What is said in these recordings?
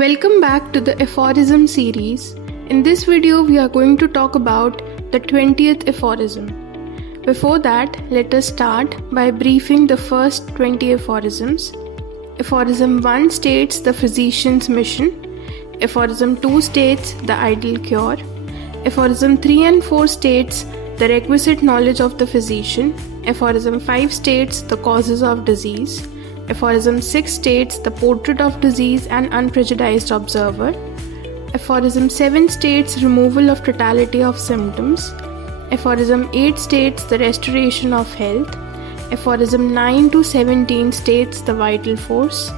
Welcome back to the aphorism series. In this video, we are going to talk about the 20th aphorism. Before that, let us start by briefing the first 20 aphorisms. Aphorism 1 states the physician's mission. Aphorism 2 states the ideal cure. Aphorism 3 and 4 states the requisite knowledge of the physician. Aphorism 5 states the causes of disease. Aphorism 6 states the portrait of disease and unprejudiced observer. Aphorism 7 states removal of totality of symptoms. Aphorism 8 states the restoration of health. Aphorism 9 to 17 states the vital force.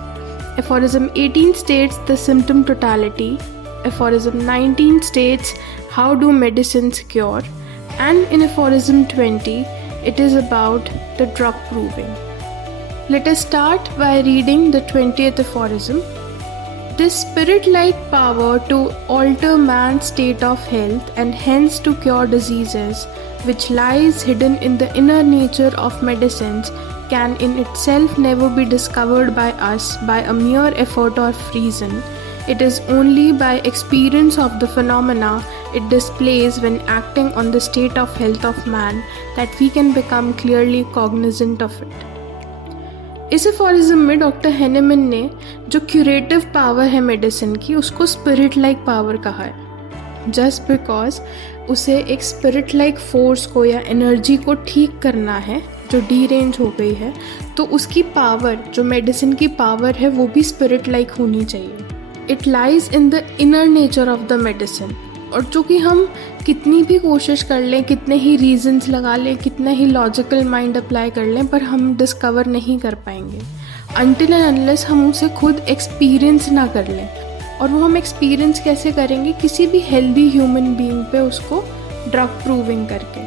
Aphorism 18 states the symptom totality. Aphorism 19 states how do medicines cure. And in aphorism 20, it is about the drug proving. Let us start by reading the 20th aphorism. This spirit-like power to alter man's state of health and hence to cure diseases, which lies hidden in the inner nature of medicines, can in itself never be discovered by us by a mere effort of reason. It is only by experience of the phenomena it displays when acting on the state of health of man that we can become clearly cognizant of it. इस aphorism में doctor Hahnemann ने जो curative power है medicine की उसको spirit like power कहा है, just because उसे एक स्पिरिट लाइक फोर्स को या एनर्जी को ठीक करना है जो डीरेंज हो गई है, तो उसकी पावर जो मेडिसिन की पावर है वो भी स्पिरिट लाइक होनी चाहिए. It lies in the inner nature of the medicine. और जो कि हम कितनी भी कोशिश कर लें, कितने ही रीजंस लगा लें, कितना ही लॉजिकल माइंड अप्लाई कर लें, पर हम डिस्कवर नहीं कर पाएंगे अनटिल एंड अनलेस हम उसे खुद एक्सपीरियंस ना कर लें. और वो हम एक्सपीरियंस कैसे करेंगे? किसी भी हेल्दी ह्यूमन बीइंग पे उसको ड्रग प्रूविंग करके.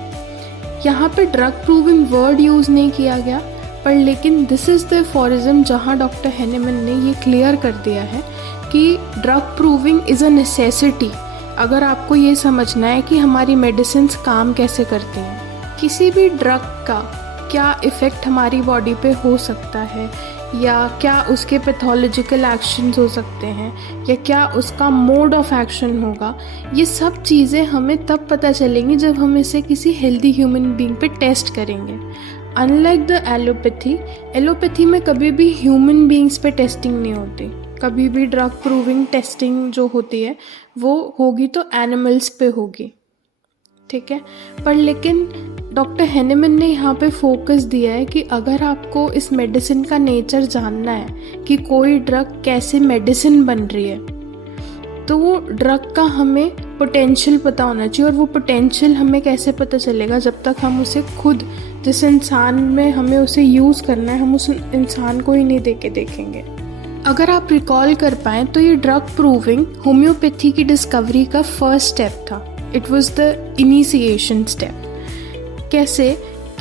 यहाँ पे ड्रग प्रूविंग वर्ड यूज़ नहीं किया गया, पर लेकिन दिस इज़ द एफोरिज्म जहाँ डॉक्टर हेनेमन ने ये क्लियर कर दिया है कि drug proving is a necessity. अगर आपको ये समझना है कि हमारी मेडिसिन्स काम कैसे करती हैं, किसी भी ड्रग का क्या इफ़ेक्ट हमारी बॉडी पे हो सकता है, या क्या उसके पैथोलॉजिकल एक्शंस हो सकते हैं, या क्या उसका मोड ऑफ एक्शन होगा, ये सब चीज़ें हमें तब पता चलेंगी जब हम इसे किसी हेल्दी ह्यूमन बीइंग पे टेस्ट करेंगे. अनलाइक द एलोपैथी में कभी भी ह्यूमन बीइंग्स पे टेस्टिंग नहीं होती. कभी भी ड्रग प्रूविंग टेस्टिंग जो होती है वो होगी तो एनिमल्स पे होगी, ठीक है. पर लेकिन डॉक्टर हेनेमन ने यहाँ पे फोकस दिया है कि अगर आपको इस मेडिसिन का नेचर जानना है कि कोई ड्रग कैसे मेडिसिन बन रही है, तो वो ड्रग का हमें पोटेंशियल पता होना चाहिए. और वो पोटेंशियल हमें कैसे पता चलेगा? जब तक हम उसे खुद, जिस इंसान में हमें उसे यूज़ करना है, हम उस इंसान को ही नहीं देके देखेंगे. अगर आप रिकॉल कर पाएँ तो ये ड्रग प्रूविंग होम्योपैथी की डिस्कवरी का फर्स्ट स्टेप था. It was the initiation step. कैसे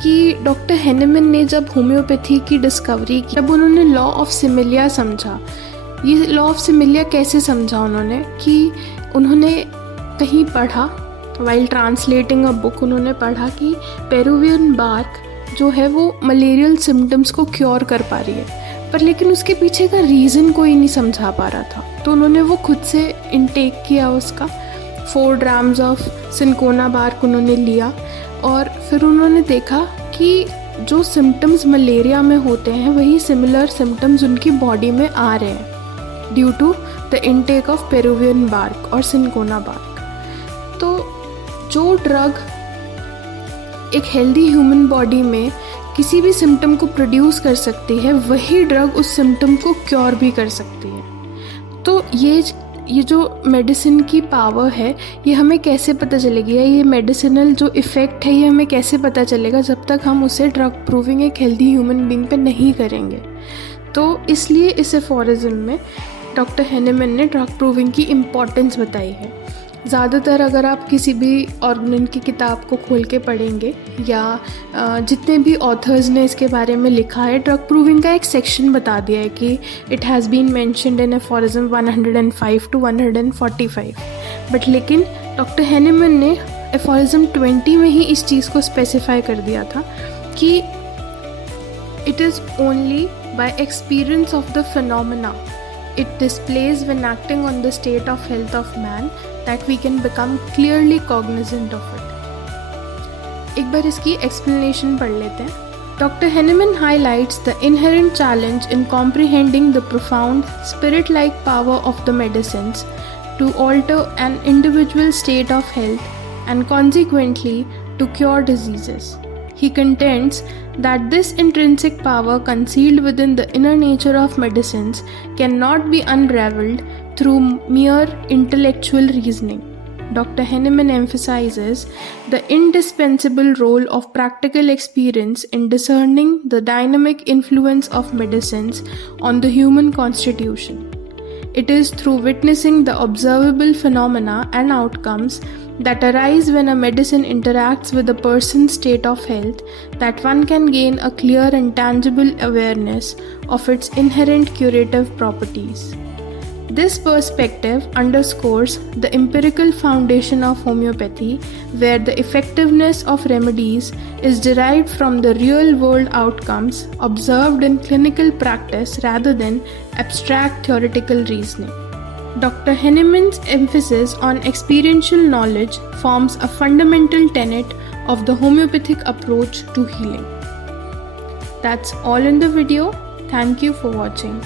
कि डॉक्टर हेनेमन ने जब होम्योपैथी की डिस्कवरी की, जब उन्होंने लॉ ऑफ सिमिलिया समझा. ये लॉ ऑफ सिमिलिया कैसे समझा उन्होंने? कि उन्होंने कहीं पढ़ा, वाइल ट्रांसलेटिंग अ बुक, उन्होंने पढ़ा कि पेरुवियन बार्क जो है वो मलेरियल सिम्टम्स को क्योर कर पा रही है, पर लेकिन उसके पीछे का रीज़न कोई नहीं समझा पा रहा था. तो उन्होंने वो खुद से इनटेक किया, उसका 4 ग्राम्स ऑफ सिनकोना बार्क उन्होंने लिया. और फिर उन्होंने देखा कि जो सिम्टम्स मलेरिया में होते हैं वही सिमिलर सिम्टम्स उनकी बॉडी में आ रहे हैं due to the intake of Peruvian bark और सिनकोना बार्क. तो जो ड्रग एक हेल्दी ह्यूमन बॉडी में किसी भी सिम्टम को प्रोड्यूस कर सकती है, वही ड्रग उस सिम्टम को क्योर भी कर सकती है. तो ये जो मेडिसिन की पावर है ये हमें कैसे पता चलेगी, या ये मेडिसिनल जो इफ़ेक्ट है ये हमें कैसे पता चलेगा जब तक हम उसे ड्रग प्रूविंग एक हेल्दी ह्यूमन बीइंग पे नहीं करेंगे. तो इसलिए इस एफोरिज्म में डॉक्टर हेनेमन ने ड्रग प्रूविंग की इम्पॉर्टेंस बताई है. ज़्यादातर अगर आप किसी भी ऑर्गेनिक की किताब को खोल के पढ़ेंगे, या जितने भी ऑथर्स ने इसके बारे में लिखा है, ड्रग प्रूविंग का एक सेक्शन बता दिया है कि it has been mentioned in aphorism 105 to 145. But लेकिन डॉक्टर हेनेमन ने एफोरिज्म 20 में ही इस चीज़ को स्पेसिफाई कर दिया था कि it is only by experience of the phenomena it displays when acting on the state of health of man that we can become clearly cognizant of it. एक बार इसकी explanation पढ़ लेते हैं. Dr. Henneman highlights the inherent challenge in comprehending the profound spirit-like power of the medicines to alter an individual's state of health and consequently to cure diseases. He contends that this intrinsic power concealed within the inner nature of medicines cannot be unraveled through mere intellectual reasoning. Dr. Henneman emphasizes the indispensable role of practical experience in discerning the dynamic influence of medicines on the human constitution. It is through witnessing the observable phenomena and outcomes that arise when a medicine interacts with a person's state of health that one can gain a clear and tangible awareness of its inherent curative properties. This perspective underscores the empirical foundation of homeopathy, where the effectiveness of remedies is derived from the real-world outcomes observed in clinical practice rather than abstract theoretical reasoning. Dr. Henneman's emphasis on experiential knowledge forms a fundamental tenet of the homeopathic approach to healing. That's all in the video. Thank you for watching.